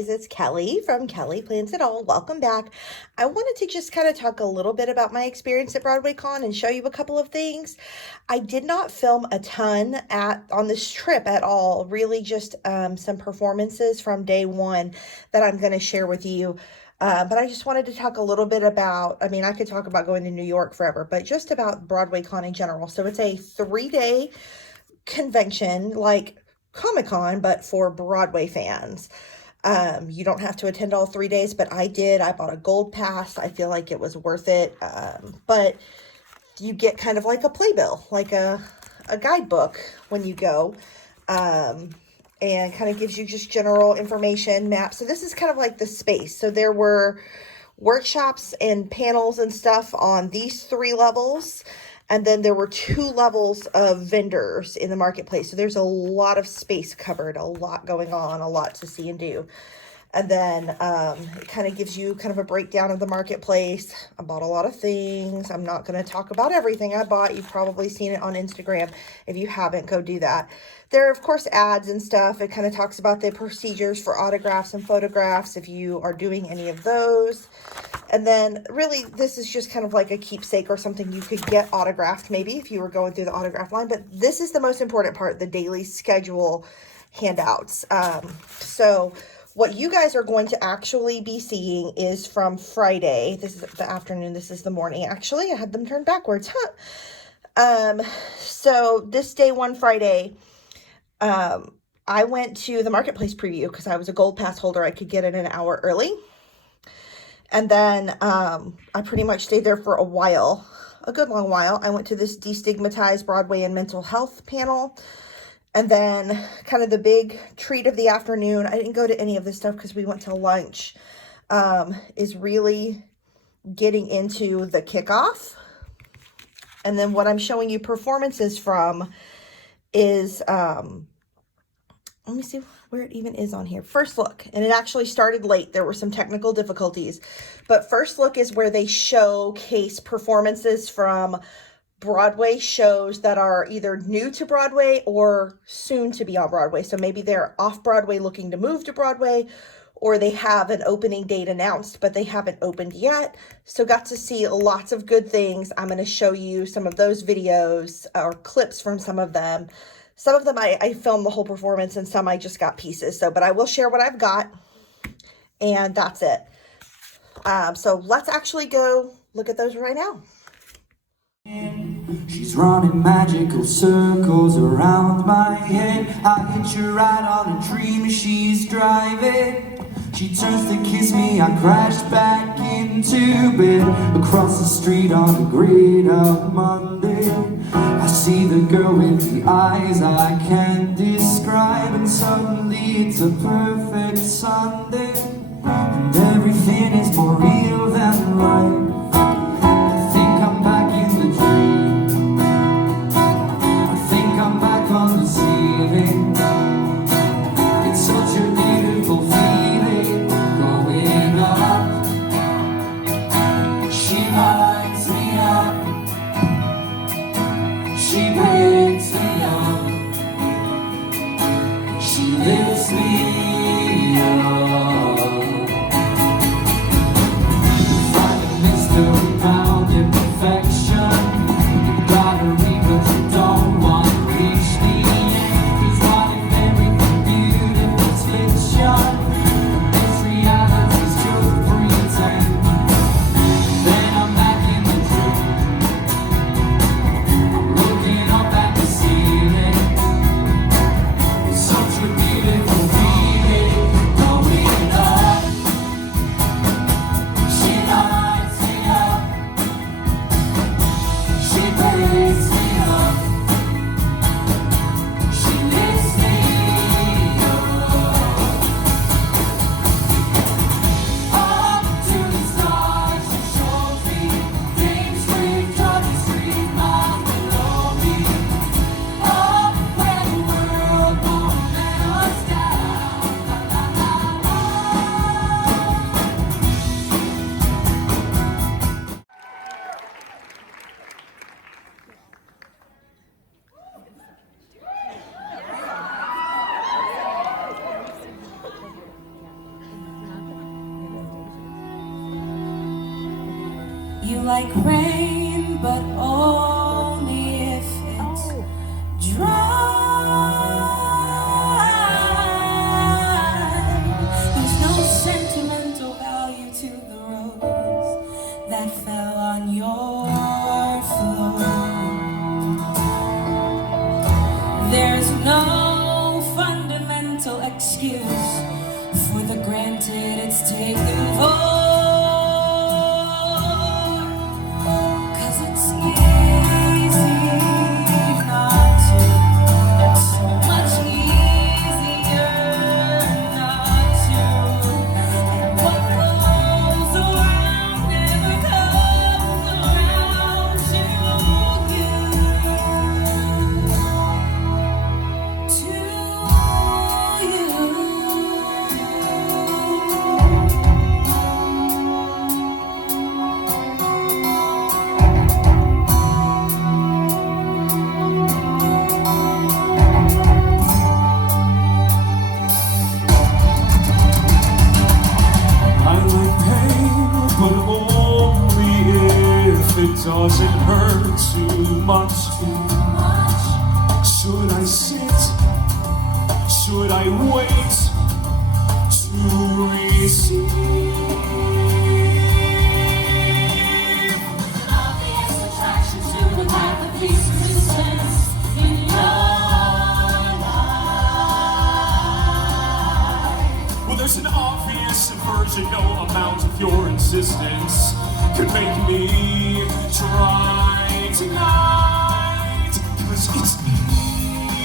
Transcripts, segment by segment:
guys, it's Kelly from Kelly Plans It All. Welcome back. I wanted to just kind of talk a little bit about my experience at BroadwayCon and show you a couple of things. I did not film a ton on this trip at all, really just some performances from day one that I'm going to share with you. But I just wanted to talk a little bit about, I mean, I could talk about going to New York forever, but just about BroadwayCon in general. So it's a 3-day convention like Comic-Con, but for Broadway fans. You don't have to attend all 3 days, but I did. I bought a gold pass. I feel like it was worth it. But you get kind of like a playbill, like a guidebook when you go, and kind of gives you just general information, maps. So this is kind of like the space. So there were workshops and panels and stuff on these 3 levels. And then there were 2 levels of vendors in the marketplace. So there's a lot of space covered, a lot going on, a lot to see and do. And then it kind of gives you kind of a breakdown of the marketplace. I bought a lot of things. I'm not going to talk about everything I bought. You've probably seen it on Instagram. If you haven't, go do that. There are, of course, ads and stuff. It kind of talks about the procedures for autographs and photographs if you are doing any of those. And then really, this is just kind of like a keepsake or something you could get autographed maybe if you were going through the autograph line. But this is the most important part, the daily schedule handouts. So what you guys are going to actually be seeing is from Friday. This is the afternoon. This is the morning. Actually, I had them turned backwards. So this day one Friday, I went to the marketplace preview because I was a gold pass holder. I could get it an hour early. And then I pretty much stayed there for a while, a good long while. I went to this Destigmatize Broadway and Mental Health panel. And then kind of the big treat of the afternoon, I didn't go to any of this stuff because we went to lunch, is really getting into the kickoff. And then what I'm showing you performances from is, let me see where it even is on here. First Look, and it actually started late. There were some technical difficulties, but First Look is where they showcase performances from Broadway shows that are either new to Broadway or soon to be on Broadway. So maybe they're off Broadway looking to move to Broadway, or they have an opening date announced, but they haven't opened yet. So got to see lots of good things. I'm going to show you some of those videos or clips from some of them. Some of them I filmed the whole performance, and some I just got pieces. So, but I will share what I've got, and that's it. So let's actually go look at those right now. She's running magical circles around my head. I hitch her ride on a dream she's driving. She turns to kiss me, I crash back into bed. Across the street on a grid of Monday, I see the girl with the eyes I can't describe. And suddenly it's a perfect Sunday, and everything is more real than life. It's such a beautiful feeling going up. She lights me up. She wakes me up. She lifts me up. Find a Mr. You like rain, but only if it's dry. There's no sentimental value to the rose that fell on your floor. There's no fundamental excuse for the granted it's taken for. 'Cause it's easy not to, so much easier not to. And what goes around never comes around to you. It doesn't hurt too much. Should I sit? Should I wait to receive? Obvious attraction to the path of least resistance in your life. Well, there's an obvious aversion. No amount of your insistence could make me try tonight. 'Cause it's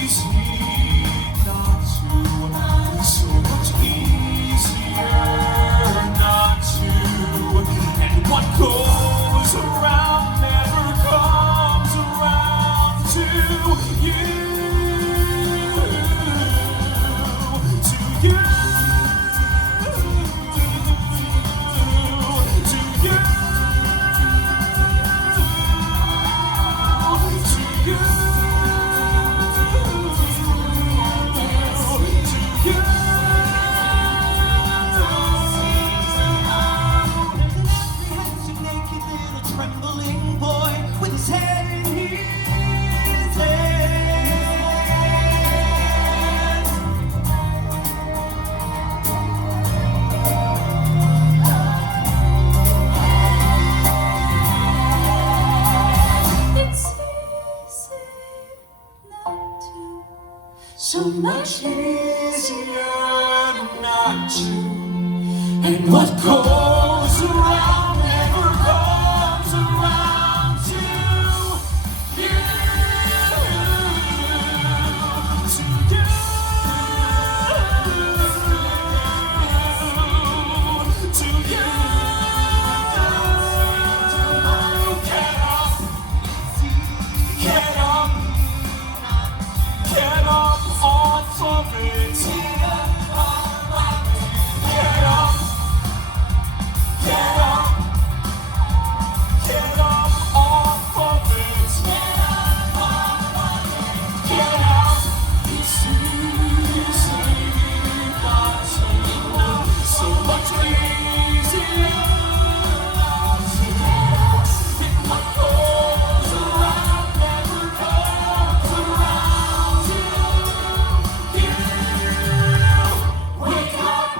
easy not to, so much easier not to. And what goes around never comes around to you. To you. So much Easier not to. And what goes around never comes around to you. To you. To you. Get up. Get up off of it. Get up. Get up. Get up off of it. Get out. It's easy not to. So much easier not to. What goes around never comes around to you. Wake up.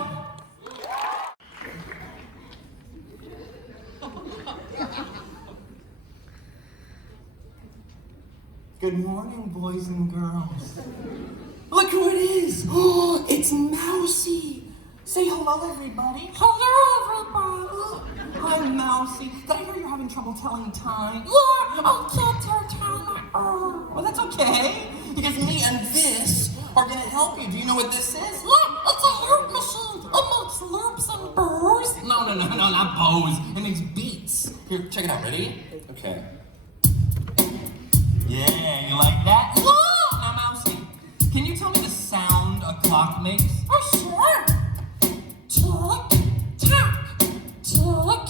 Good morning, boys and girls. Look who it is. Oh, it's Mousy. Say hello, everybody. Hello, everybody. Hi, Mousy. Did I hear you're having trouble telling time? Yeah, I can't tell time. Well, that's okay, because me and this are gonna help you. Do you know what this is? Yeah, it's a loop machine. It makes loops and bows. No, not bows. It makes beats. Here, check it out. Ready? Okay. Yeah, you like that? Yeah! Now, Mousy, can you tell me the sound a clock makes? Oh, sure. Tick, tack. Tick,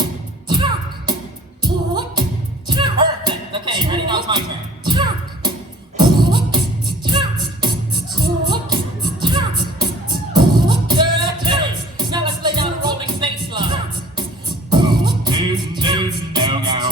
tack. Tick, tack. Perfect. Okay, ready? Now it's my turn. Tack. Tick, tack. Tick, tack. Okay. Now let's lay down a rolling snake slide. There's no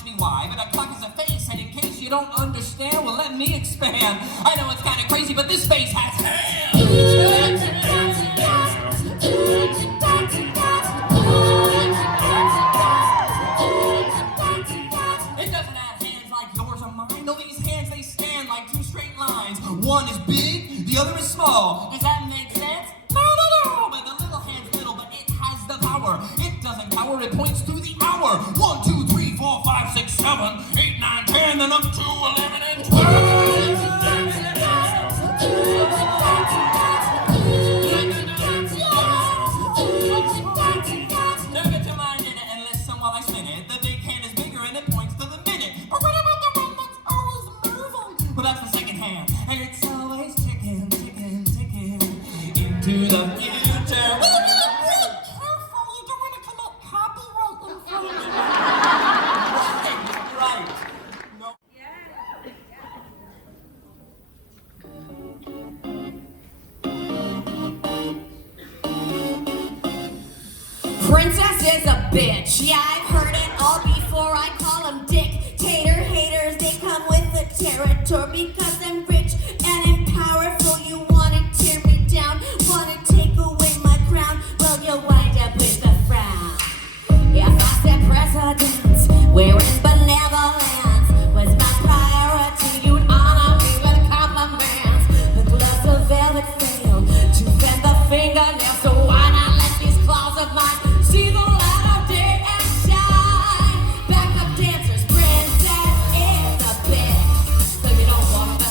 ask me why, but a clock is a face, and in case you don't understand, well, let me expand. I know it's kind of crazy, but this face has hands. It doesn't have hands like yours or mine. No, these hands, they stand like two straight lines. One is big, the other is small. Does that make sense? No. But the little hand's little, but it has the power. It doesn't cower, it points to the hour. 1, 2, 3, 4, 5, 6, 7, 8, 9, 10, then up to 11 and 12. Now get your mind in it and listen while I spin it. The big hand is bigger and it points to the minute. But what about the one that's always moving? Well, that's the second hand, and it's always ticking into the future. Really careful, you don't want to commit copyright infringement. Right. No. Princess is a bitch. Yeah, I've heard it all before. I call them dictator haters. They come with the territory because I'm rich and powerful. You wanna tear me down, wanna take away my crown. Well, you'll wind up with a frown. If I said president, wearing benevolence was my priority, you'd honor me with compliments. The glass of velvet fail to bend the fingernails, so why not let these claws of mine see the light of day and shine? Backup dancers, princess is a bitch, so you don't walk the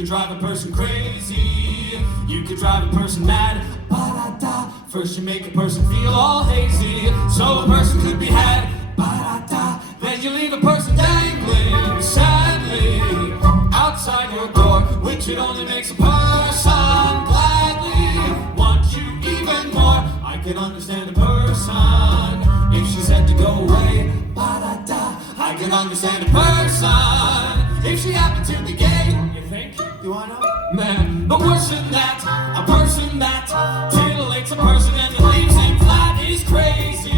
could drive a person crazy. You could drive a person mad. Ba-da-da. First you make a person feel all hazy, so a person could be had. Ba-da-da. Then you leave a person dangling sadly outside your door, which it only makes a person gladly want you even more. I can understand a person if she said to go away. Ba-da-da. I can understand a person if she happened to be gay. You think? You wanna know? Man, but worse than that, a person that titillates a person and then leaves him flat is crazy.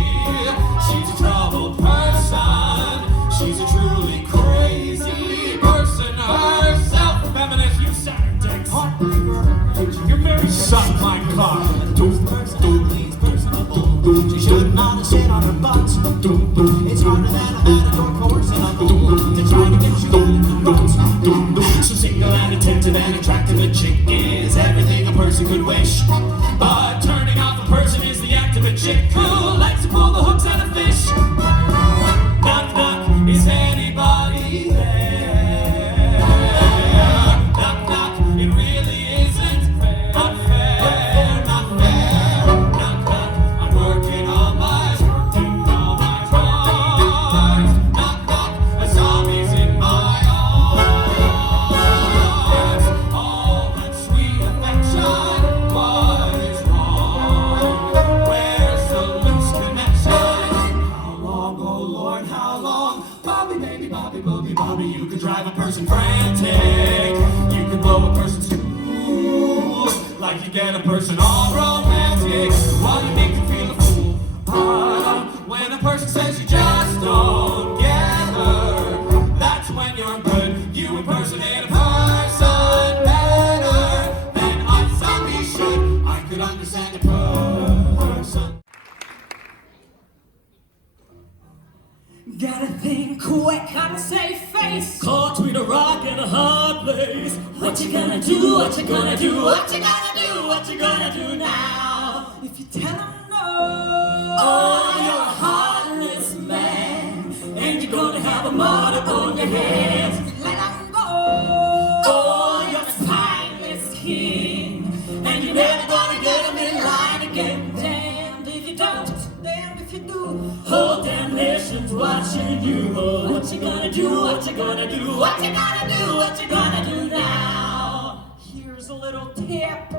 She's a troubled person. She's a truly crazy person herself. Feminist, you Saturdays. Heartbreaker. You're very suck my car. She should not have sit on her butt. It's harder than a matador coercing a bull to try to get you out of the rut. So single and attentive and attractive a chick is everything a person could wish. But turning off a person is the act of a chick who likes to pull the hooks out of fish. Knock knock, is anybody there? Knock knock, it really isn't fair. Not fair, not fair. Knock knock, I'm working on my part. Knock knock, a zombie's in my arms. All that sweet affection, what is wrong? Where's the loose connection? How long, oh Lord, how long? Bobby, baby, Bobby, Bobby, Bobby, you could drive a person frantic. You could blow a person's cool, like you get a person all romantic. While you make them feel a fool. When a person says you just don't get her, that's when you're good. You impersonate a person better than a zombie should. I could understand a person. Gotta think quick, gotta save face. Caught between a rock and a hard place. What you gonna do? What you gonna do? What you gonna do? What you gonna do now? If you tell them no, oh, you're a heartless man, and you're gonna have a martyr on your hands. If you let them go, oh, you're a spineless king, and you're never gonna get them in line again. Damned if you don't, damned if you do. Whole damn nation's watching you. What you gonna do? What you gonna do? What you gonna do? What you gonna do now? Here's a little tip.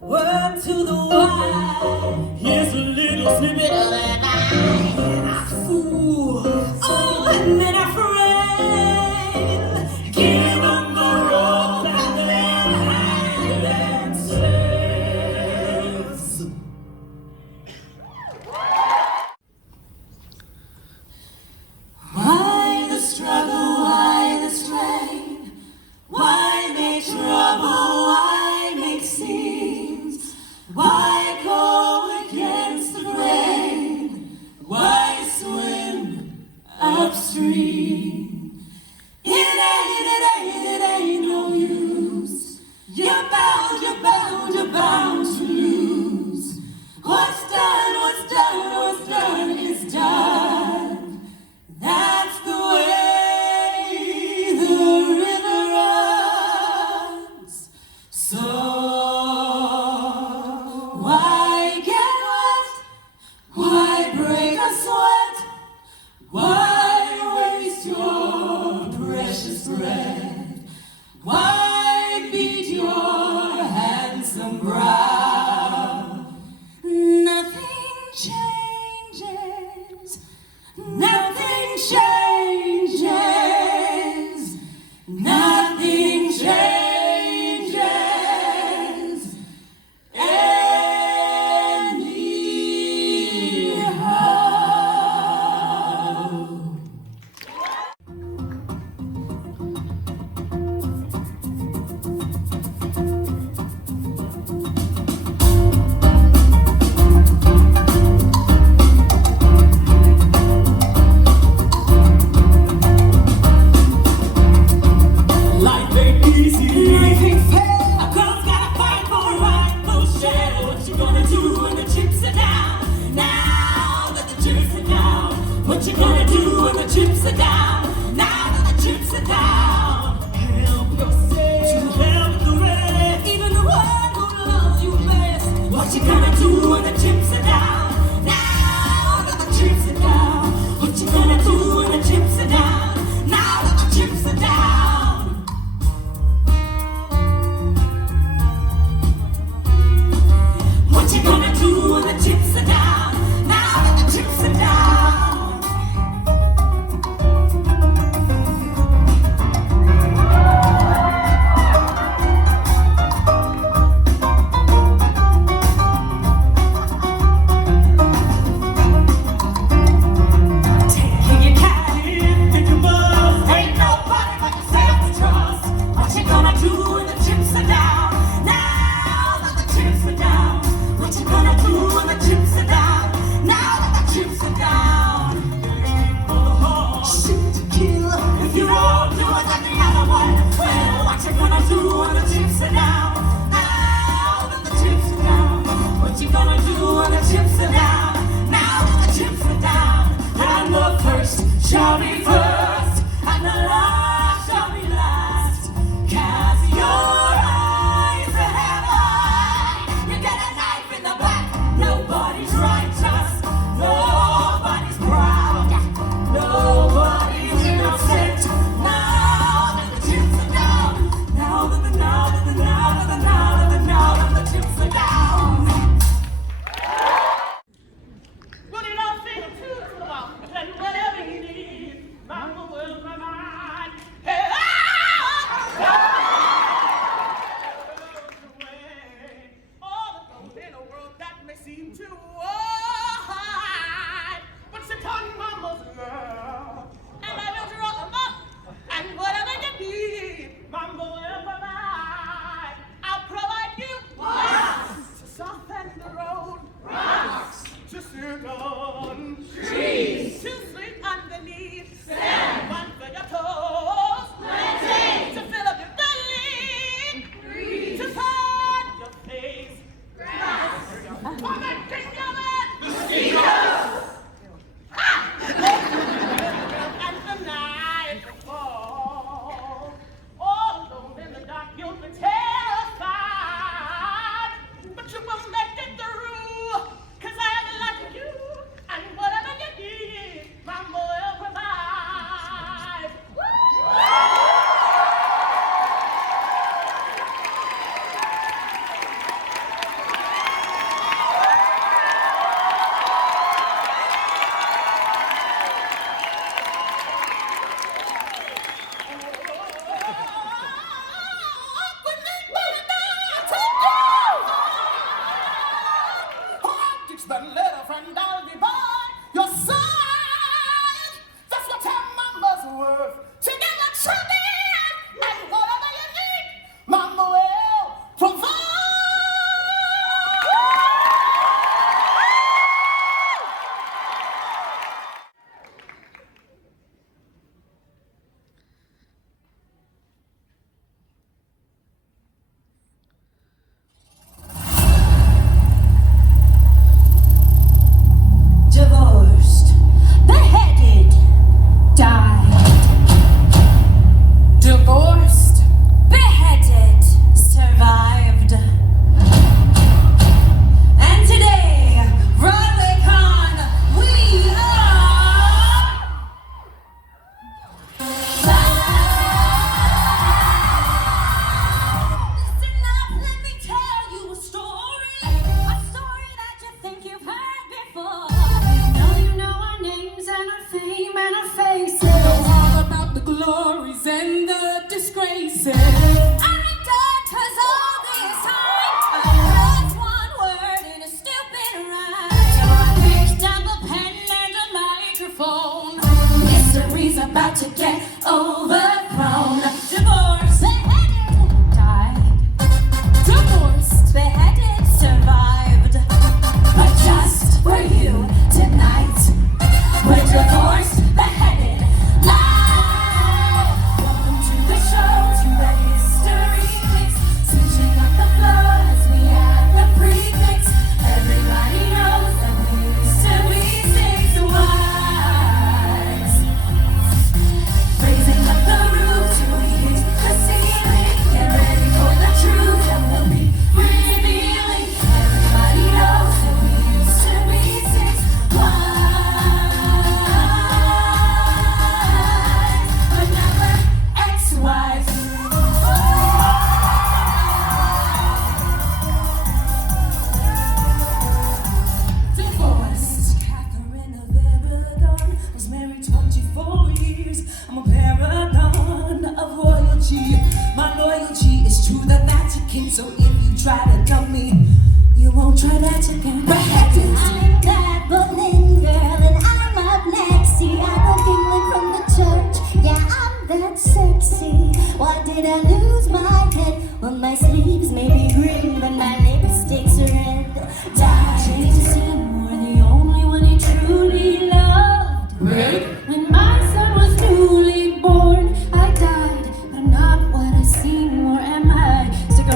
Word to the wise. Here's a little snippet of And I fool. Oh, and then I friend. Give them the rope and then hand and says. Why the struggle? Why the strain? Why make trouble? Why make scenes? Why go against the grain? Why swim upstream? It ain't no use. You're bound to lose. What's done is done. That's the way the river runs. So why get wet? Why break a sweat? Why waste your precious breath? Why beat your chips are down. Now that the chips are down, what you gonna do when the chips are down? Now that the chips are down, and the first shall be first, and the last shall be last. Cast your eyes ahead. You get a knife in the back. Nobody's righteous. Nobody's proud. Nobody's innocent. Now that the chips are down. Now that the chips are down. Put it all thing to the wall. And whatever you need, Mama will provide. Hey, all the gold in a world that may seem too wide. What's it on Mama's love? And I will draw them up. And whatever you need, Mama will provide. I'll provide you rocks to soften the road. Rocks to sit on. Trees to sleep underneath. Sand. One for your toes. Plantain to fill up your belly. Breeze to hide your face. Grass. What the king of it? Mosquitoes. And the night will fall. All alone in the dark, you'll be terrified. But you will make it through, 'cause I am like you. And whatever you need, Mama will provide. Optics, the letter friend, I'll be by your side. That's what our Mama's worth. Together, truly, and whatever you need, Mama will provide. Divorced, beheaded, died. Divorced, beheaded, survived. And today, BroadwayCon, we are Listen up, let me tell you a story that you think you've heard before. You know our names and our fame and our faces. Know all about the glories and the disgraces. And we died 'cause all this time I lost one word in a stupid rhyme. So I picked up a pen and a microphone. History's about to get overthrown. Divorced, beheaded, died. Divorced, beheaded, survived. But just for you tonight, we're divorced, beheaded, live. Welcome to the show, to the history mix. Switching up the flow as we add the prefix. Everybody knows that we used to be 6 wives. Raising up the roof till we hit the ceiling. Get ready for the truth that we'll be revealing. Everybody knows that we used to be 6 wives, but now we're ex-wives. Divorced. Catherine of Aragon was married 24 years. I'm a paragon of royalty. My loyalty is to the Vatican. So if you try to dump me, you won't try that again. Beheaded. I'm that Berlin girl, and I'm up next. See, I got England from the church. Yeah, I'm that sexy. Why did I lose my head? Well, my sleeves may be green, but my lipstick's red. Dying to see more, the only one he truly loved. When my son was newly born, I died, but not what I seem, or am I? Stick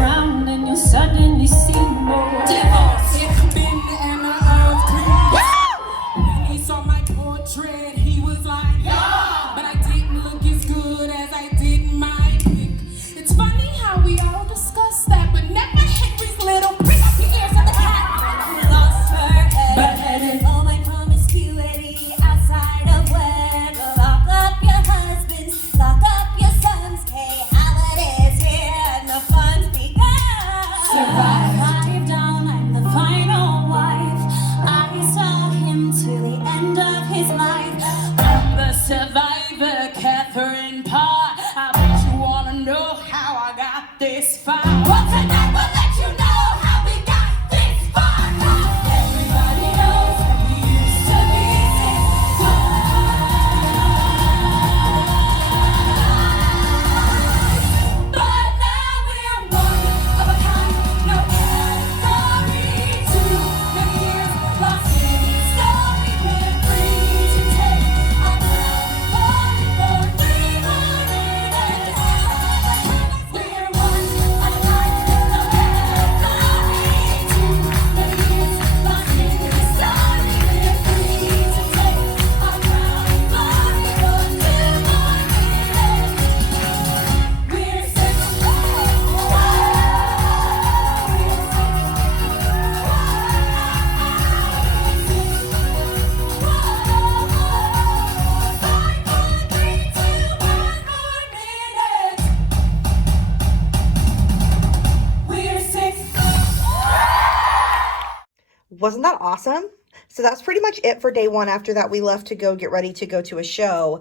Wasn't that awesome? So that's pretty much it for day one. After that, we left to go get ready to go to a show.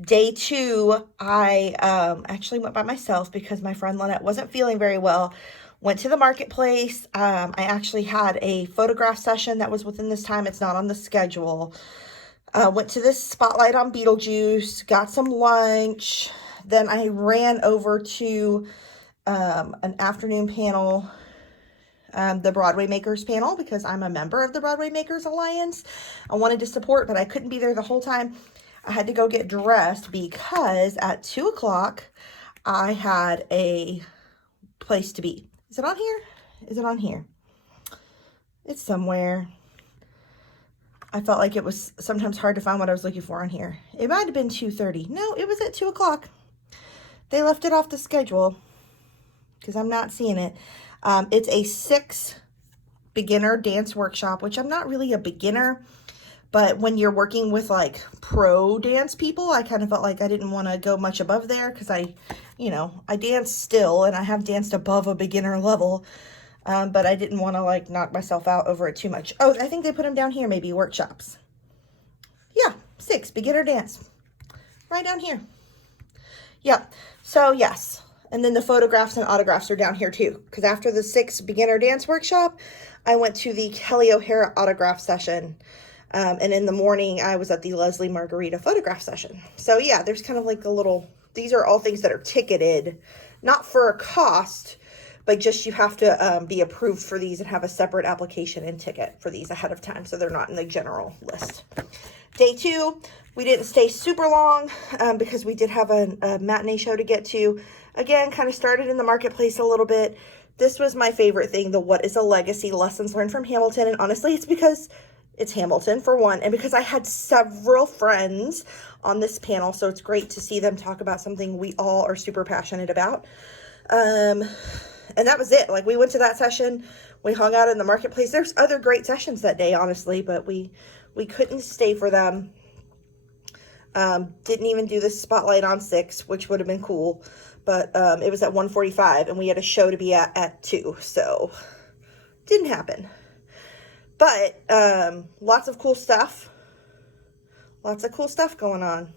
Day two, I actually went by myself because my friend Lynette wasn't feeling very well. Went to the marketplace. I actually had a photograph session that was within this time. It's not on the schedule. Went to this spotlight on Beetlejuice, got some lunch. Then I ran over to an afternoon panel, the Broadway Makers panel, because I'm a member of the Broadway Makers Alliance. I wanted to support, but I couldn't be there the whole time. I had to go get dressed because at 2 o'clock, I had a place to be. Is it on here? Is it on here? It's somewhere. I felt like it was sometimes hard to find what I was looking for on here. It might have been 2:30. No, it was at 2 o'clock. They left it off the schedule because I'm not seeing it. It's a 6 beginner dance workshop, which I'm not really a beginner, but when you're working with like pro dance people, I kind of felt like I didn't want to go much above there because I dance still and I have danced above a beginner level. But I didn't want to like knock myself out over it too much. Oh, I think they put them down here, maybe workshops. Yeah, 6 beginner dance. Right down here. Yep. So yes. And then the photographs and autographs are down here too. Because after the 6 beginner dance workshop, I went to the Kelly O'Hara autograph session. And in the morning, I was at the Leslie Margarita photograph session. So yeah, there's kind of like these are all things that are ticketed, not for a cost, but just you have to be approved for these and have a separate application and ticket for these ahead of time, so they're not in the general list. Day 2, we didn't stay super long because we did have a matinee show to get to. Again, kind of started in the marketplace a little bit. This was my favorite thing, the What is a Legacy? Lessons Learned from Hamilton. And honestly, it's because it's Hamilton, for one, and because I had several friends on this panel, so it's great to see them talk about something we all are super passionate about. And that was it. Like, we went to that session, we hung out in the marketplace. There's other great sessions that day, honestly, but we couldn't stay for them. Didn't even do the spotlight on 6, which would have been cool, but it was at 1:45 and we had a show to be at 2, so didn't happen. But lots of cool stuff. Lots of cool stuff going on.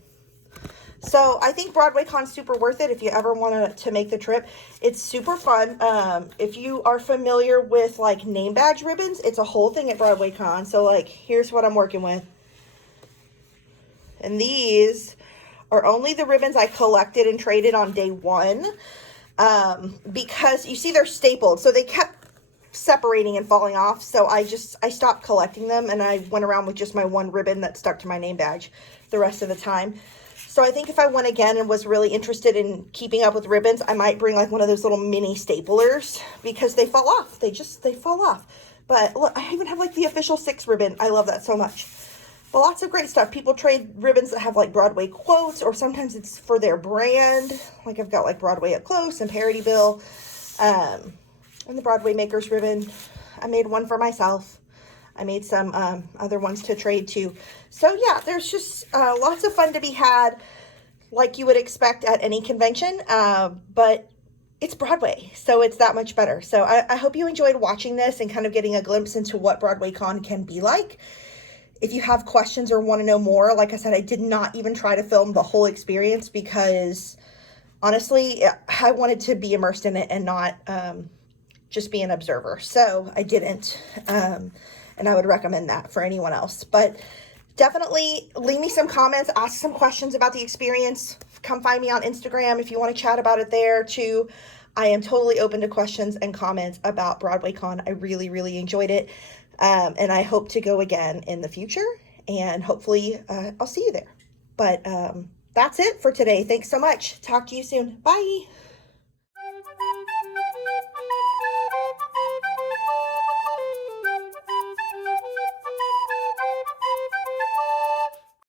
So I think BroadwayCon's super worth it if you ever want to make the trip. It's super fun. If you are familiar with like name badge ribbons, it's a whole thing at BroadwayCon. So like, here's what I'm working with. And these are only the ribbons I collected and traded on day 1. Because you see they're stapled. So they kept separating and falling off. So I stopped collecting them and I went around with just my one ribbon that stuck to my name badge the rest of the time. So I think if I went again and was really interested in keeping up with ribbons, I might bring like one of those little mini staplers because they fall off. They fall off. But look, I even have like the official 6 ribbon. I love that so much. But lots of great stuff. People trade ribbons that have like Broadway quotes, or sometimes it's for their brand. Like I've got like Broadway Up Close and Parody Bill. And the Broadway Makers ribbon. I made one for myself. I made some other ones to trade too. So yeah, there's just lots of fun to be had, like you would expect at any convention, but it's Broadway, so it's that much better. So I hope you enjoyed watching this and kind of getting a glimpse into what BroadwayCon can be like. If you have questions or want to know more, like I said, I did not even try to film the whole experience because honestly, I wanted to be immersed in it and not just be an observer. So I didn't. And I would recommend that for anyone else. But definitely leave me some comments, ask some questions about the experience. Come find me on Instagram if you want to chat about it there too. I am totally open to questions and comments about BroadwayCon. I really, really enjoyed it. And I hope to go again in the future. And hopefully I'll see you there. But that's it for today. Thanks so much. Talk to you soon. Bye.